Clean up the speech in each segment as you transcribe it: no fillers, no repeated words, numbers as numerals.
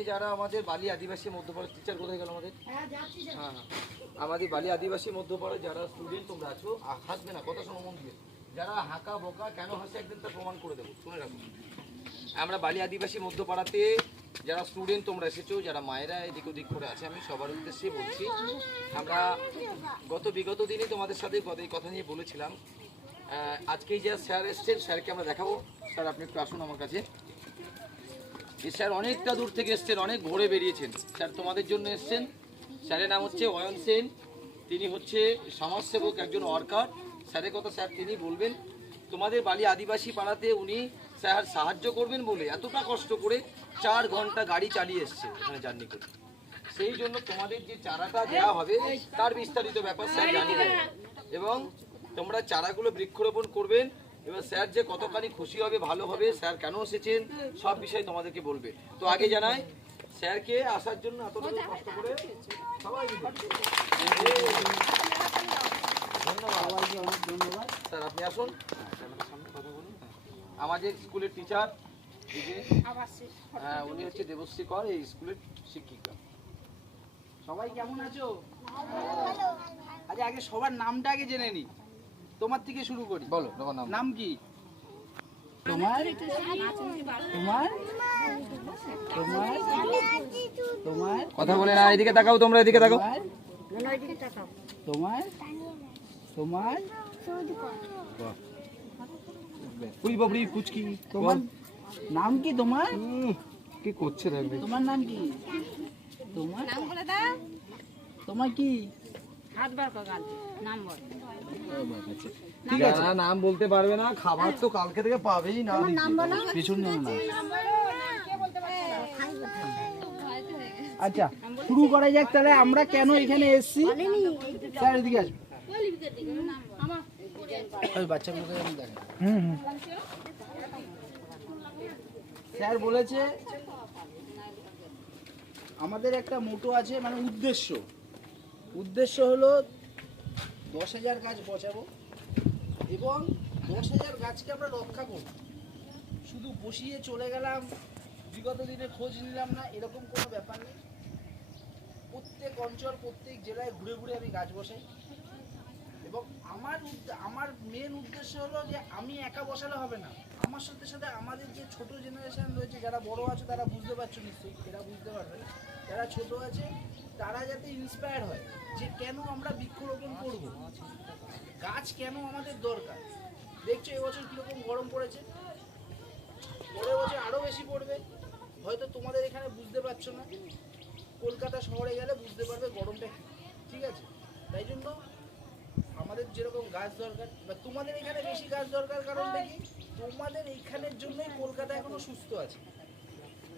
আজকে যারা আমাদের বালি আদিবাসী মধ্যপাড়ার টিচার কোথায় গেল আমাদের? হ্যাঁ, আমাদের বালি আদিবাসী মধ্যপাড়ার যারা স্টুডেন্ট তোমরা আছো, হাসবে না, কথা শোনো মন দিয়ে। যারা হাঁকা বোকা কেন হাসে একদিন তা প্রমাণ করে দেবো, শুনে রাখো। আমরা বালি আদিবাসী মধ্যপাড়াতে যারা স্টুডেন্ট তোমরা এসেছো, যারা মায়েরা এদিক ওদিক করে আছে, আমি সবার উদ্দেশ্যে বলছি, আমরা বিগত দিনে তোমাদের সাথে এই কথা নিয়ে বলেছিলাম। আজকে যে স্যার এসছেন, স্যারকে আমরা দেখাবো। স্যার আপনি একটু আসুন আমার কাছে। এই স্যার অনেকটা দূর থেকে এসছেন, অনেক ভোরে বেরিয়েছেন। স্যার তোমাদের জন্য এসছেন। স্যারের নাম হচ্ছে অয়ন সেন। তিনি হচ্ছে সমাজসেবক, একজন ওয়ার্কার। স্যারের কথা স্যার তিনি বলবেন। তোমাদের বালি আদিবাসী পাড়াতে উনি স্যার সাহায্য করবেন বলে এতটা কষ্ট করে 4 ঘন্টা গাড়ি চালিয়ে এসছে এখানে জার্নি করে। সেই জন্য তোমাদের যে চারাটা দেওয়া হবে তার বিস্তারিত ব্যাপার স্যার জানিয়ে দেবেন, এবং তোমরা চারাগুলো বৃক্ষরোপণ করবেন। এবার স্যার যে কতখানি খুশি হবে, ভালো হবে, স্যার কেন এসেছেন সব বিষয় তোমাদেরকে বলবে। তো আগে জানাই স্যারকে আসার জন্য এতটা কষ্ট করে সবাই ধন্যবাদ। স্যার আপনি আসুন, সামনে কথা বলুন। আমাদের স্কুলের টিচার, উনি হচ্ছে দেবশ্রী কর, এই স্কুলের শিক্ষিকা। সবাই কেমন আছো? আচ্ছা, আগে সবার নামটা আগে জেনে নি। তোমার থেকে শুরু করি। বলো তোমার নাম। নাম কি তোমার? তোমার তোমার তোমার কথা বলে না, এদিকে তাকাও, তোমরা এদিকে তাকাও। তোমার তোমার কুই বাবরি কুচকি। তোমার নাম কি? তোমার কি করছে দেখবে? তোমার নাম কি? তোমার নাম বলে দাও। তোমার কি? হাত বার কর, নাম বল। ঠিক আছে, নাম বলতে পারবে না, খাবার তো কালকে থেকে পাবেই না। পিছন নাম না। আচ্ছা, শুরু করা যাক তাহলে। আমরা কেন এখানে এসেছি? স্যার এদিকে আসবে। বাচ্চাগুলোকে আমি দেখাই। স্যার বলেছে আমাদের একটা মোটো আছে, মানে উদ্দেশ্য হলো 10,000 গাছ বাঁচাবো এবং 10,000 গাছকে আমরা রক্ষা করব। শুধু বসিয়ে চলে গেলাম, বিগত দিনে খোঁজ নিলাম না, এরকম কোনো ব্যাপার নেই। প্রত্যেক অঞ্চল, প্রত্যেক জেলায় ঘুরে ঘুরে আমি গাছ বসাই, এবং আমার মেন উদ্দেশ্য হলো যে আমি একা বসালে হবে না, আমার সাথে সাথে আমাদের যে ছোট জেনারেশন রয়েছে, যারা বড় আছে তারা বুঝতে পারছো নিশ্চয়ই, এরা বুঝতে পারবে, যারা ছোট আছে তারা যাতে ইন্সপায়ার হয় যে কেন আমরা বৃক্ষরোপণ করব, গাছ কেন আমাদের দরকার। দেখছো এবছর কীরকম গরম পড়েছে, পরের বছর আরও বেশি পড়বে। হয়তো তোমাদের এখানে বুঝতে পারছো না, কলকাতা শহরে গেলে বুঝতে পারবে গরমটা কী। ঠিক আছে, তাই জন্য আমাদের যেরকম গাছ দরকার, বা তোমাদের এখানে বেশি গাছ দরকার, কারণ দেখি তোমাদের এইখানের জন্যই কলকাতা এখনো সুস্থ আছে।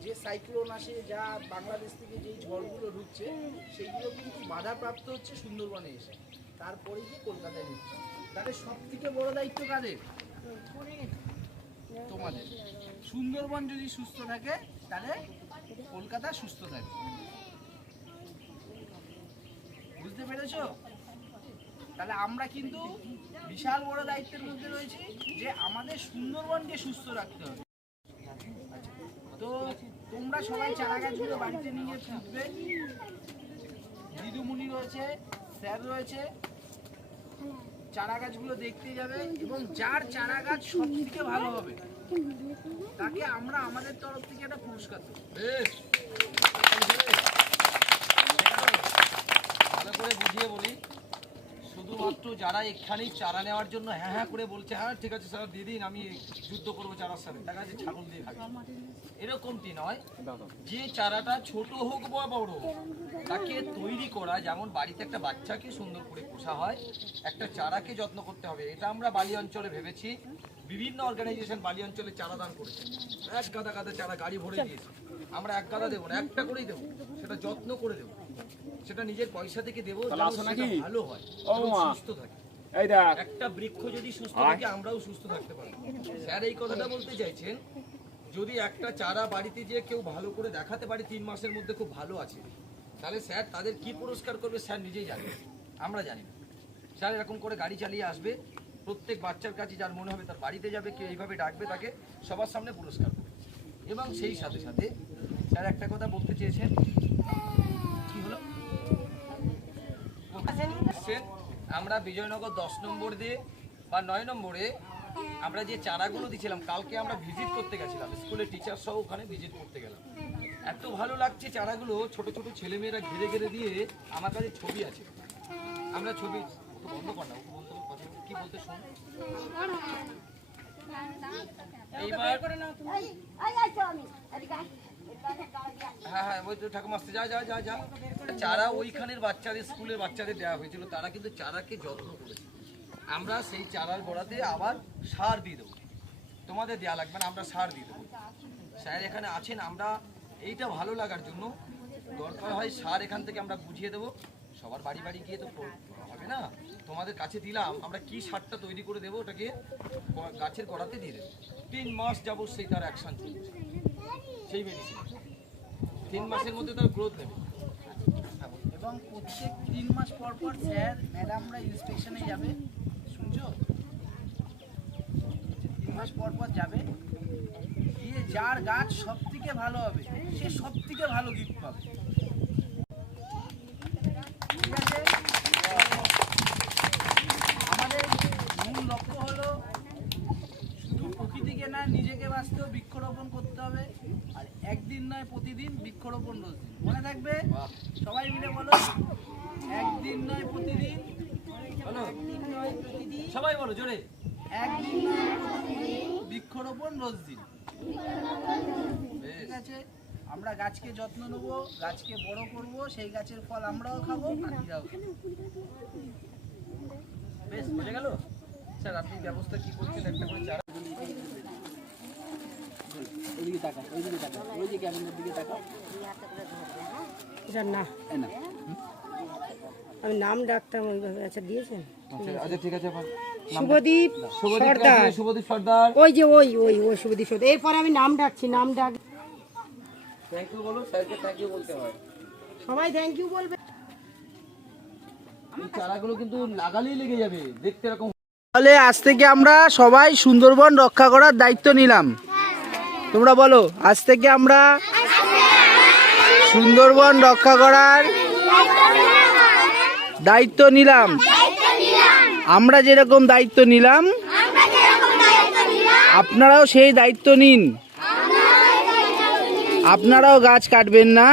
যে সাইক্লোন আসে, যা বাংলাদেশ থেকে যেই ঝড়গুলো ঢুকছে, সেইগুলো কিন্তু বাধাপ্রাপ্ত হচ্ছে সুন্দরবনে এসে, তারপরেই যে কলকাতায় ঢুকছে। তাহলে সব থেকে বড় দায়িত্ব কাদের? তোমাদের। সুন্দরবন যদি সুস্থ থাকে তাহলে কলকাতা সুস্থ থাকে। বুঝতে পেরেছো? তাহলে আমরা কিন্তু বিশাল বড় দায়িত্বের মধ্যে রয়েছি যে আমাদের সুন্দরবনকে সুস্থ রাখতে হবে। তো তোমরা সবাই চারা গাছগুলো বাড়িতে নিয়ে পুঁতবে। দিদিমণি রয়েছে, স্যার রয়েছে, চারা গাছগুলো দেখতে যাবে, এবং যার চারা গাছ সব থেকে ভালো হবে তাকে আমরা আমাদের তরফ থেকে একটা পুরস্কার দেবো। ভালো করে বুঝিয়ে বলি, শুধুমাত্র যারা এখানেই চারা নেওয়ার জন্য হ্যাঁ হ্যাঁ করে বলছে, হ্যাঁ ঠিক আছে স্যার দিয়ে দিন, আমি যুদ্ধ করবো চারার সাথে, দেখা যাচ্ছে ছাগল দিয়ে খাবে, এরকমটি নয়। যে চারাটা ছোট হোক বা বড়, তাকে তৈরি করা, যেমন বাড়িতে একটা বাচ্চাকে সুন্দর করে পোষা হয়, একটা চারাকে যত্ন করতে হবে। এটা আমরা বালি অঞ্চলে ভেবেছি, বিভিন্ন অর্গানাইজেশন বালি অঞ্চলে চারা দান করেছে, এক গাদা গাদা চারা গাড়ি ভরে দিয়েছে। আমরা এক গাদা দেবো না, একটা করেই দেবো, সেটা যত্ন করে দেবো, সেটা নিজের পয়সা থেকে দেবো, ভালো হয়, সুস্থ থাকে। একটা বৃক্ষ যদি সুস্থ থাকে, আমরাও সুস্থ থাকতে পারি। স্যার এই কথাটা বলতে চাইছেন, যদি একটা চারা বাড়িতে যে কেউ ভালো করে দেখাতে পারে 3 মাসের মধ্যে খুব ভালো আছে, তাহলে স্যার তাদের কি পুরস্কার করবে স্যার নিজেই জানে, আমরা জানি না। স্যার এরকম করে গাড়ি চালিয়ে আসবে, প্রত্যেক বাচ্চার কাছে যার মনে হবে তার বাড়িতে যাবে, কেউ এইভাবে ডাকবে, তাকে সবার সামনে পুরস্কার দেবে। এবং সেই সাথে সাথে স্যার একটা কথা বলতে চেয়েছেন, কি হলো? আমরা বিজয়নগর 10 নম্বর দিয়ে বা 9 নম্বরে আমরা যে চারাগুলো দিয়েছিলাম, কালকে আমরা ভিজিট করতে গেছিলাম, স্কুলের টিচার সহ ওখানে ভিজিট করতে গেলাম। এত ভালো লাগছে চারাগুলো, ছোট ছোট ছেলেমেয়েরা ঘিরে ঘিরে দিয়ে, আমার কাছে ছবি আছে, আমরা ছবি বন্ধ কর না, বন্ধ কর, কথা কি বলতে শোন। এইবার হ্যাঁ হ্যাঁ ওই তো ঠাকুমা আসতে, যা যা যা যা। চারা ওইখানের বাচ্চাদের, স্কুলের বাচ্চাদের দেওয়া হয়েছিল, তারা কিন্তু চারাকে যত্ন করেছে। আমরা সেই চারার গোড়াতে আবার সার দিয়ে দেবো, তোমাদের দেওয়া লাগবে না, আমরা সার দিয়ে দেবো। স্যার এখানে আছেন, আমরা এইটা ভালো লাগার জন্য দরকার হয় সার এখান থেকে আমরা বুঝিয়ে দেবো। সবার বাড়ি বাড়ি গিয়ে তো হবে না, তোমাদের কাছে দিলাম, আমরা কি সারটা তৈরি করে দেবো, ওটাকে গাছের গোড়াতে দিয়ে দেবো। 3 মাস যাবো সেই তার অ্যাকশন চলছে, সেই মেডিসিন 3 মাসের মধ্যে তার গ্রোথ নেবে। এবং প্রত্যেক 3 মাস পর পর স্যার ম্যাডামরা ইন্সপেকশনে যাবে, শুনছো? 3 মাস পর পর যাবে, গিয়ে যার গাছ সব থেকে ভালো হবে সে সব থেকে ভালো গিফট পাবে। ঠিক আছে, আমাদের মূল লক্ষ্য হলো শুধু প্রকৃতিকে না, নিজেকে বাঁচতেও বৃক্ষরোপণ করতে হবে। আর একদিন নয় প্রতিদিন বৃক্ষরোপণ রোজ দিন, মনে থাকবে? সবাই মিলে বলো, একদিন নয় প্রতিদিন, সবাই বলো জোরে, একদিন নয় প্রতিদিন বৃক্ষরোপণ রোজ দিন। ঠিক আছে, আমরা গাছকে যত্ন নেব, গাছকে বড় করব, সেই গাছের ফল আমরাও খাবো, পাখিরাও খাবো। বেশ বোঝা গেল। স্যার আপনি ব্যবস্থা কি করছেন, একটা করে চারা ওইদিকে তাকা, ওইদিকে তাকা, ওই যে ক্যাবিনেটের দিকে তাকা। না না আমি নাম ডাকতাম ওইভাবে। আচ্ছা দিয়েছেন, আচ্ছা ঠিক আছে। শুভদীপ সর্দার, শুভদীপ সর্দার, ওই যে ওই ওই ওই শুভদীপ সর্দার। এরপর আমি নাম ডাকছি, নাম ডাক, থ্যাংক ইউ বলো, স্যারকে থ্যাংক ইউ বলতে হয়। সবাই থ্যাংক ইউ বলবে। এই চারাগুলো কিন্তু লাগালেই লেগে যাবে, দেখতে এরকম। তাহলে আজ থেকে আমরা সবাই সুন্দরবন রক্ষা করার দায়িত্ব নিলাম। তোমরা বলো, আজ থেকে আমরা সুন্দরবন রক্ষা করার দায়িত্ব নিলাম। আমরা যেরকম দায়িত্ব নিলাম, আপনারাও সেই দায়িত্ব নিন। আপনারাও গাছ কাটবেন না,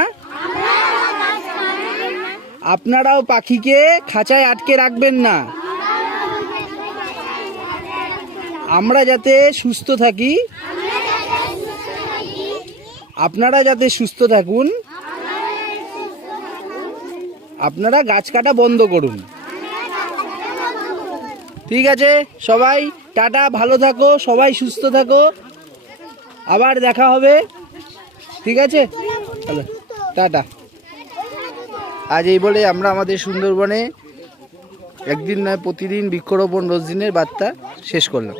আপনারাও পাখিকে খাঁচায় আটকে রাখবেন না। আমরা যাতে সুস্থ থাকি, আপনারা যাতে সুস্থ থাকুন, আপনারা গাছ কাটা বন্ধ করুন। ঠিক আছে, সবাই টাটা, ভালো থাকো, সবাই সুস্থ থাকো, আবার দেখা হবে। ঠিক আছে, চলো টাটা। আজ এই বলে আমরা আমাদের সুন্দরবনে একদিন নয় প্রতিদিন বৃক্ষরোপণ রোজ দিনের বার্তা শেষ করলাম।